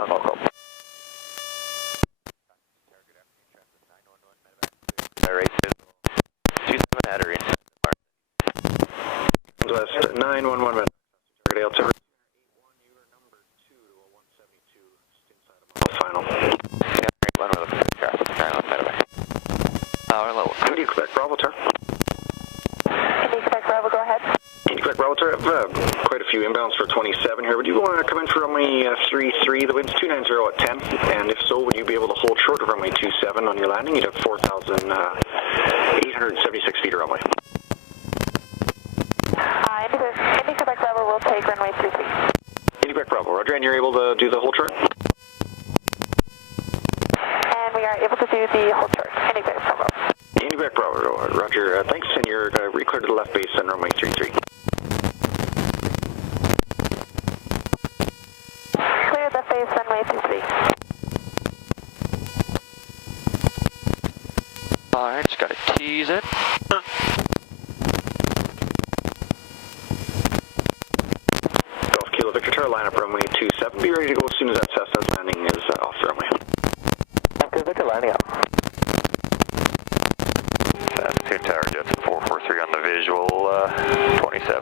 on local. Rate 27 header in. West 911, target altimeter. Final. Yeah, one with a traffic, 911 medevac. Our level. Indy Quebec Bravo, Tar. Indy Quebec Bravo, go ahead. Indy Quebec Bravo, Tar. I have quite a few inbounds for 27 here. Would you want to come in for runway 33? The wind's 290 at 10. And if so, would you be able to hold short of runway 27 on your landing? You'd have 4,876 feet of runway. Indy Quebec Bravo will take runway 33. Indy Quebec Bravo, Roger. And you're able to do the hold short? And we are able to do the hold short. Indy Quebec Bravo. Indy Quebec Bravo, Roger. Thanks. And you're recleared to the left base on runway 33. Clear left base runway 33. Alright, just gotta tease it. Golf Kilo Victor Tower, line up runway 27. Be ready to go as soon as that Cessna's landing is off the runway. Okay, Victor, landing up. Saskatoon Tower, Jets 443 on the visual, 27.